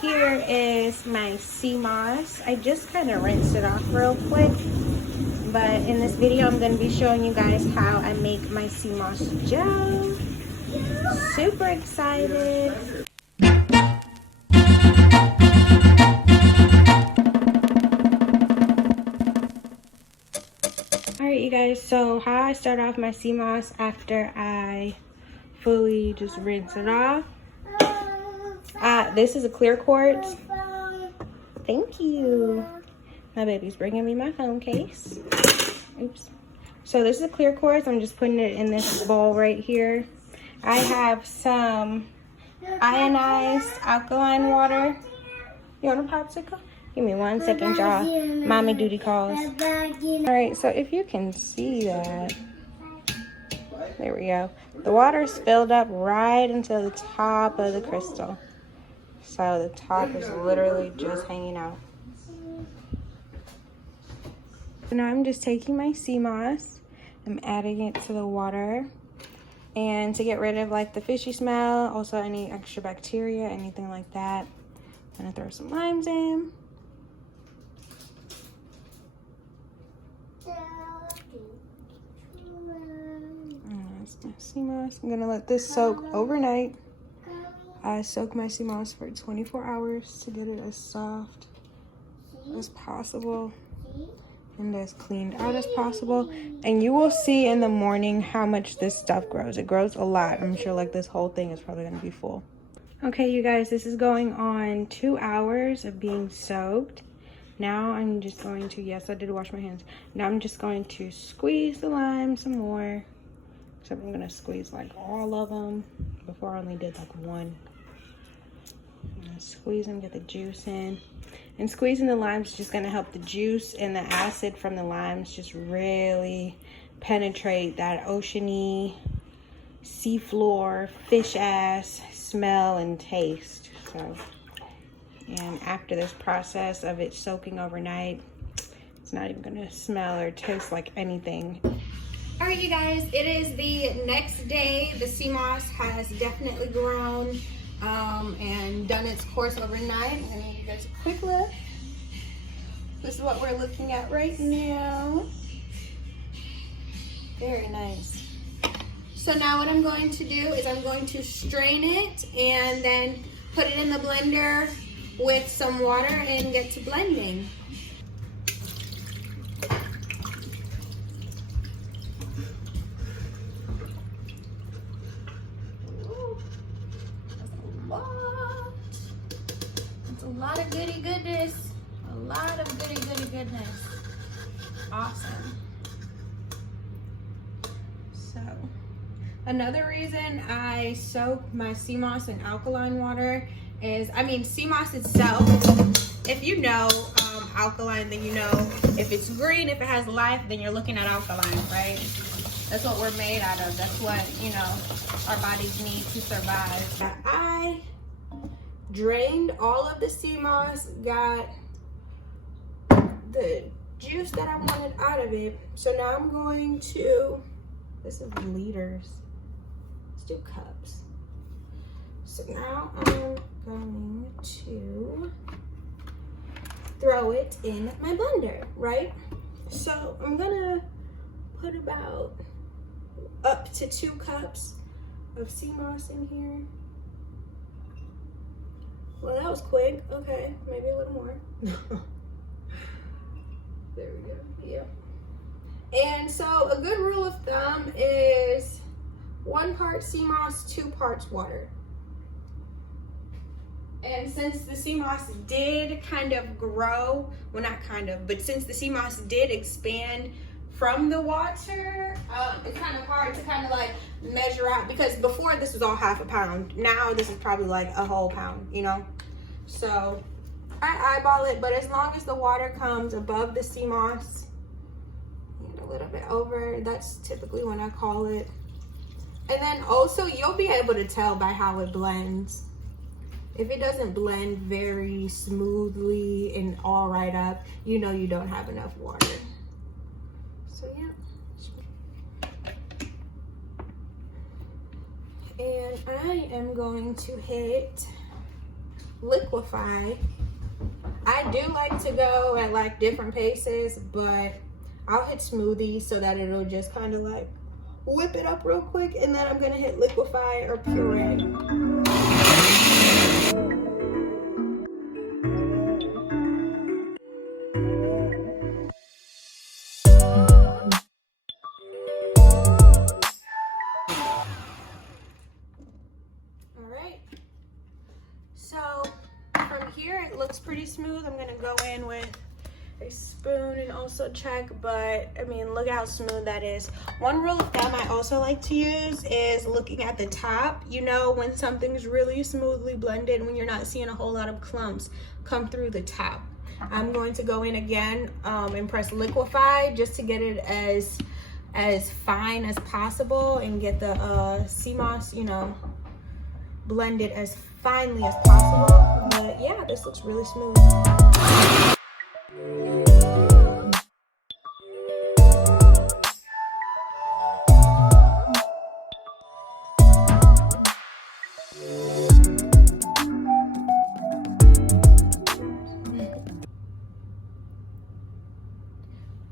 here is my sea moss. I just kind of rinsed it off real quick. But in this video, I'm going to be showing you guys how I make my sea moss gel. Super excited. Alright you guys, so how I start off my sea moss after I fully just rinse it off. This is a clear quartz. Thank you. My baby's bringing me my phone case. Oops. So this is a clear quartz. I'm just putting it in this bowl right here. I have some ionized alkaline water. You want a popsicle? Give me 1 second, y'all. Mommy duty calls. All right, so if you can see that, there we go. The water's filled up right until the top of the crystal. So the top is literally just hanging out. So now I'm just taking my sea moss. I'm adding it to the water. And to get rid of like the fishy smell, also any extra bacteria, anything like that, I'm gonna throw some limes in. That's my sea moss. I'm gonna let this soak overnight. I soak my sea moss for 24 hours to get it as soft as possible and as cleaned out as possible. And you will see in the morning how much this stuff grows. It grows a lot. I'm sure like this whole thing is probably gonna be full. Okay, you guys, this is going on 2 hours of being soaked. Now I'm just going to, yes, I did wash my hands. Now I'm just going to squeeze the lime some more. So I'm gonna squeeze like all of them. Before I only did like one. I'm gonna squeeze them, get the juice in. And squeezing the limes is just gonna help the juice and the acid from the limes just really penetrate that oceany, seafloor, fish ass smell and taste. So, and after this process of it soaking overnight, it's not even gonna smell or taste like anything. All right, you guys, it is the next day. The sea moss has definitely grown and done its course overnight. I'm gonna give you guys a quick look. This is what we're looking at right now. Very nice. So now what I'm going to do is I'm going to strain it and then put it in the blender with some water and get to blending. It's a lot of goody goodness. A lot of goody goodness. Awesome. So, another reason I soak my sea moss in alkaline water is, I mean, sea moss itself, if you know alkaline, then you know if it's green, if it has life, then you're looking at alkaline, right? That's what we're made out of. That's what, you know, our bodies need to survive. I drained all of the sea moss, got the juice that I wanted out of it. So now I'm going to, this is liters. Let's do cups. So now I'm going to throw it in my blender, right? So I'm gonna put about up to 2 cups of sea moss in here. Well, that was quick. Okay, maybe a little more. There we go. Yeah. And so a good rule of thumb is 1 part sea moss, 2 parts water. And since the sea moss did kind of grow, well not kind of, but since the sea moss did expand from the water, it's kind of hard to kind of like measure out, because before this was all half a pound. Now this is probably like a whole pound, you know? So I eyeball it, but as long as the water comes above the sea moss and a little bit over, that's typically when I call it. And then also you'll be able to tell by how it blends. If it doesn't blend very smoothly and all right up, you know you don't have enough water. So yeah. And I am going to hit liquefy. I do like to go at like different paces, but I'll hit smoothie so that it'll just kind of like whip it up real quick, and then I'm gonna hit liquefy or puree. So from here it looks pretty smooth. I'm gonna go in with a spoon and also check, but I mean, look how smooth that is. One rule of thumb I also like to use is looking at the top. You know when something's really smoothly blended, when you're not seeing a whole lot of clumps come through the top. I'm going to go in again and press liquefy just to get it as fine as possible and get the sea moss, you know, blended as finely as possible. But yeah, this looks really smooth.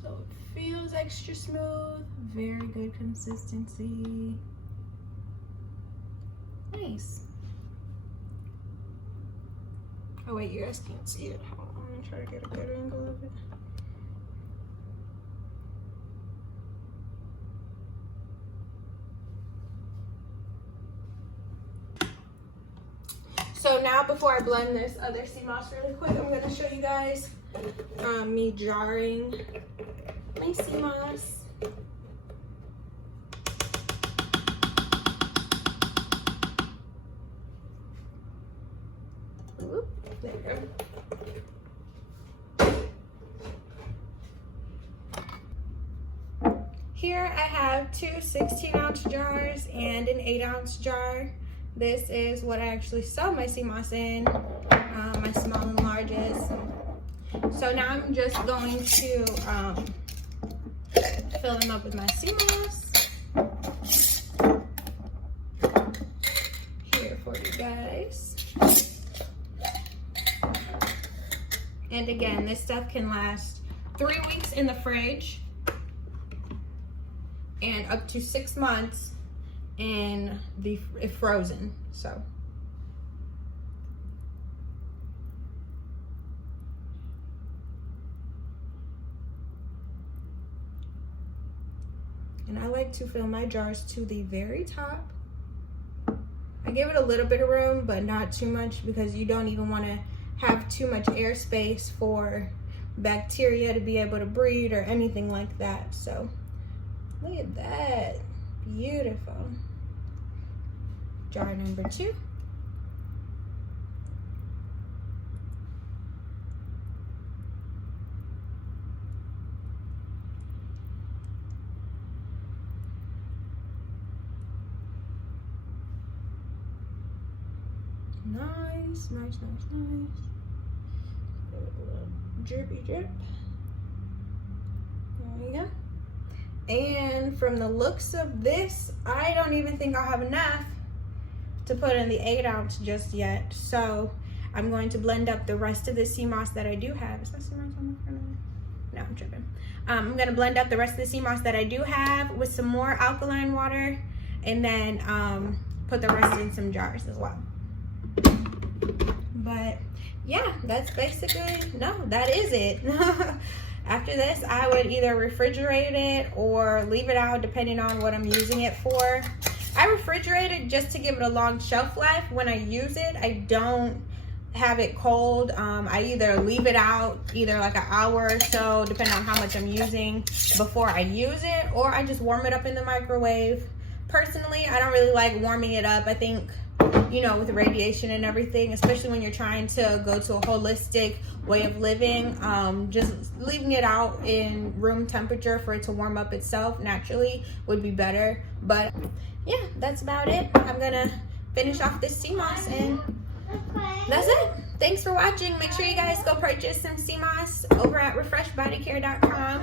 So it feels extra smooth, very good consistency. Nice. Oh wait, you guys can't see it. Hold on, I'm gonna try to get a good angle of it. So now before I blend this other sea moss really quick, I'm gonna show you guys me jarring my sea moss. There you go. Here I have two 16-ounce jars and an 8-ounce jar. This is what I actually sew my sea moss in, my small and larges. So now I'm just going to fill them up with my sea moss. Here for you guys. And again, this stuff can last 3 weeks in the fridge and up to 6 months if frozen. So and I like to fill my jars to the very top. I give it a little bit of room, but not too much, because you don't even want to have too much airspace for bacteria to be able to breed or anything like that. So look at that, beautiful. Jar number 2. Nice, nice, nice, nice. A little drippy drip. There you go. And from the looks of this, I don't even think I'll have enough to put in the 8-ounce just yet. So I'm going to blend up the rest of the sea moss that I do have. Is that sea moss on the front of it? No, I'm tripping. I'm gonna blend up the rest of the sea moss that I do have with some more alkaline water, and then put the rest in some jars as well. But yeah, that's basically, no, that is it. After this, I would either refrigerate it or leave it out depending on what I'm using it for. I refrigerate it just to give it a long shelf life. When I use it, I don't have it cold. I either leave it out either like an hour or so, depending on how much I'm using, before I use it, or I just warm it up in the microwave. Personally, I don't really like warming it up. I think, you know, with the radiation and everything, especially when you're trying to go to a holistic way of living, just leaving it out in room temperature for it to warm up itself naturally would be better. But yeah, that's about it. I'm gonna finish off this sea moss and that's it. Thanks for watching. Make sure you guys go purchase some sea moss over at refreshbodycare.com.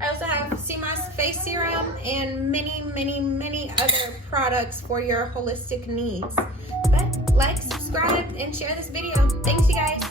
I also have sea moss face serum and many other products for your holistic needs. But like, subscribe, subscribe, and share this video. Thanks, you guys.